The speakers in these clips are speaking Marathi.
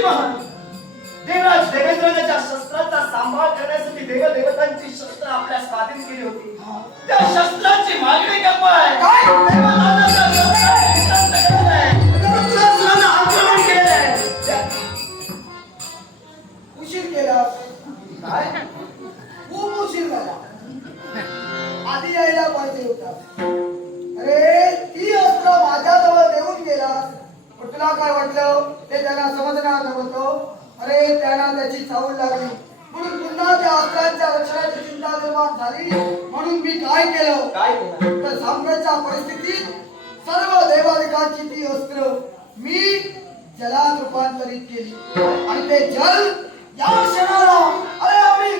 दधीची महान देवराज देवेंद्रच्या शस्त्राचा सांभाळ करण्यासाठी देवदेवतांची शस्त्र आपल्या स्वाधीन केली होती. त्या शस्त्राची मागणी काय आक्रमण केलेलं आहे. उशीर केला. काय? खूप उशीर झाला. आधी यायला पाहिजे होता. अरे ती अस्त्र माझ्याजवळ देऊन गेला. तुला काय वाटलं? ते त्यांना समजणार नव्हतं. अरे त्यांना त्याची चावल लागली. म्हणून पुन्हा त्या अस्त्रांच्या रक्षणाची चिंता निर्माण झाली. म्हणून मी काय केलं? काय? तर साम्राज्याच्या परिस्थितीत सर्व देवादिकांची ती अस्त्र मी जलात रूपांतरित केली. आणि ते जल या क्षणाला अरे आम्ही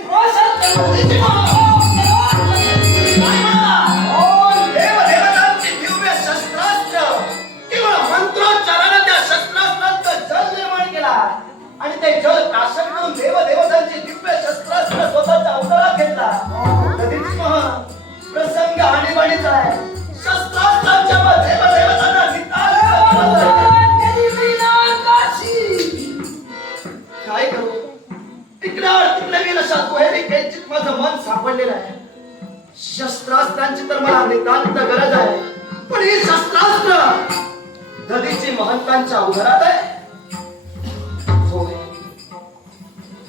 आहे. शस्त्रास्त्रांच्या काय करू? तिकडे तिकडे गेलं अशा माझं मन सापडलेलं आहे. शस्त्रास्त्रांची तर मला नितांत गरज आहे पण ही शस्त्रास्त्र नदीची महंतांच्या उघरात आहे होय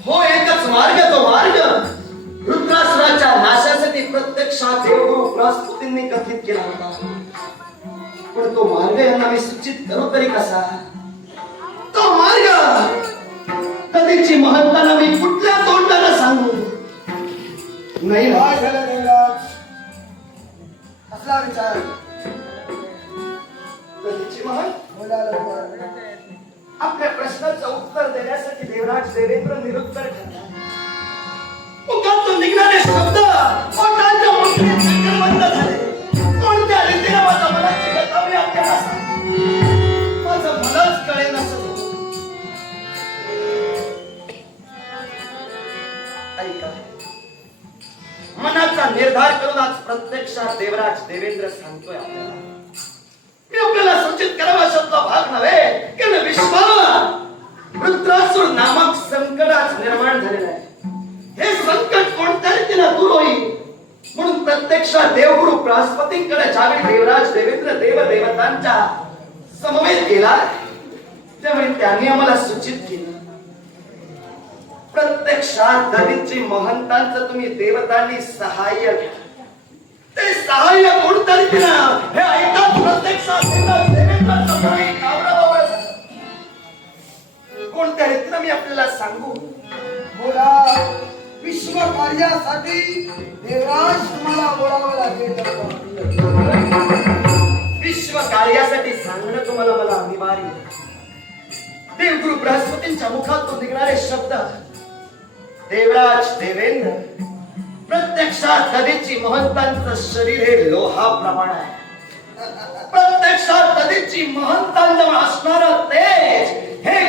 हो एकच मार्ग तो मार्ग प्रत्यक्षात देवगुरु कथित केला होता. पण तो मार्ग यांना मी सूचित करू तरी कसा? तो मार्ग! नदीची महंतांना मी कुठल्या तोंडाला सांगू? नाही असला विचार? नदीची महंत आपल्या प्रश्नाचं उत्तर देण्यासाठी देवराज देवेंद्र निरुत्तर ठरला. मुखातून निघणारे शब्द मुठीत झाले. कोणत्या रीतीने माझा आपल्याला माझं मलाच ऐका. मनाचा निर्धार करून आज प्रत्यक्षात देवराज देवेंद्र सांगतोय आपल्याला. मी आपल्याला सूचित करावा शब्द भाग नव्हे की विश्वास दूर होईल म्हणून प्रत्यक्षात देवगुरु बृहस्पतींकडे ज्यावेळी देवराज देवेंद्र देव देवतांच्या समवेत गेला. त्यावेळी त्यांनी आम्हाला सूचित केलं. प्रत्यक्षात दलितची महंतांचं तुम्ही देवतांनी सहाय्य घ्या. ते सहाय्य कोणतरी रीतीनं हे ऐकतात प्रत्यक्षात कोणत्या रीतीनं मी आपल्याला सांगू? बोला. माझ्यासाठी कार्यासाठी देवराज तुम्हाला बोलावं लागेल. विश्व कार्यासाठी सांगणं तुम्हाला मला अनिवार्य देवगुरु बृहस्पतींच्या मुखातून निघणारे शब्द देवराज देवेंद्र प्रत्यक्षात नदीची महंतांचं शरीर हे लोहाप्रमाण आहे. प्रत्यक्षात नदीची महंतांजवळ असणार तेज हे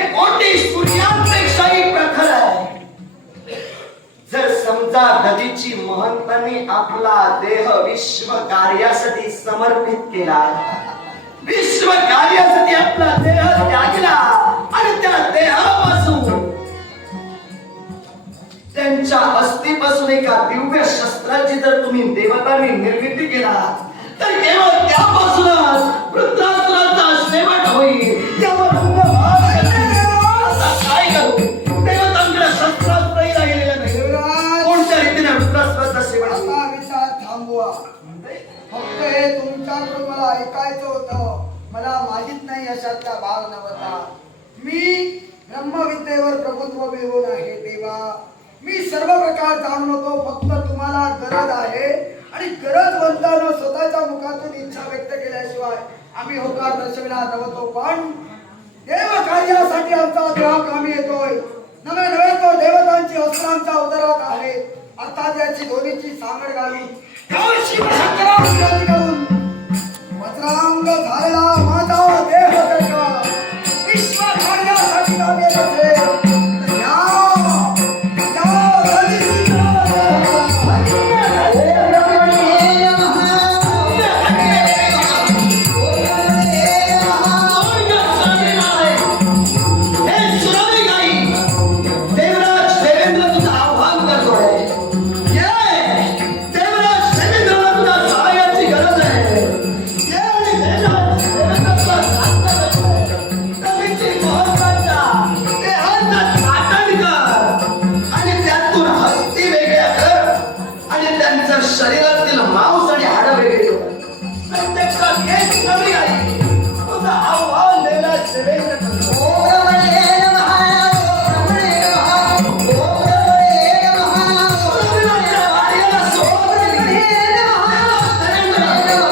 आपला देह विश्व कार्यासाठी समर्पित केला. विश्व कार्यासाठी तुमच्याकडून मला ऐकायचं होतं. मला माहीत नाही अशातला भाग नव्हता. मी ब्रह्मविद्येवर प्रभुत्व मिळवून आहे देवा. मी सर्व प्रकार जाणू नको फक्त तुम्हाला गरज आहे. आणि गरज गरजवंतानं स्वतःच्या मुखातून इच्छा व्यक्त केल्याशिवाय आम्ही होकार दर्शविला नव्हतो. पण देव कार्यासाठी आमचा देह कामी येतोय. नवे नवे तो देवतांची अस्त्रांच्या उदरात आहे. अर्थात याची दोन्हीची सांगड घालून Amém.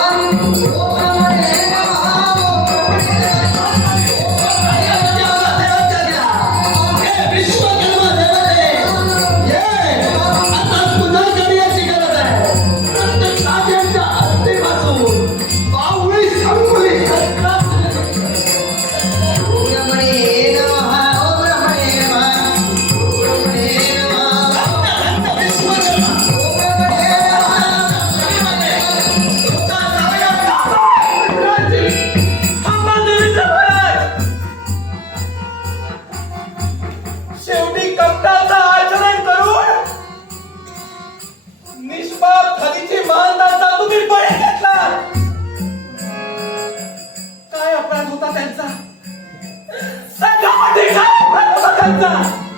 काय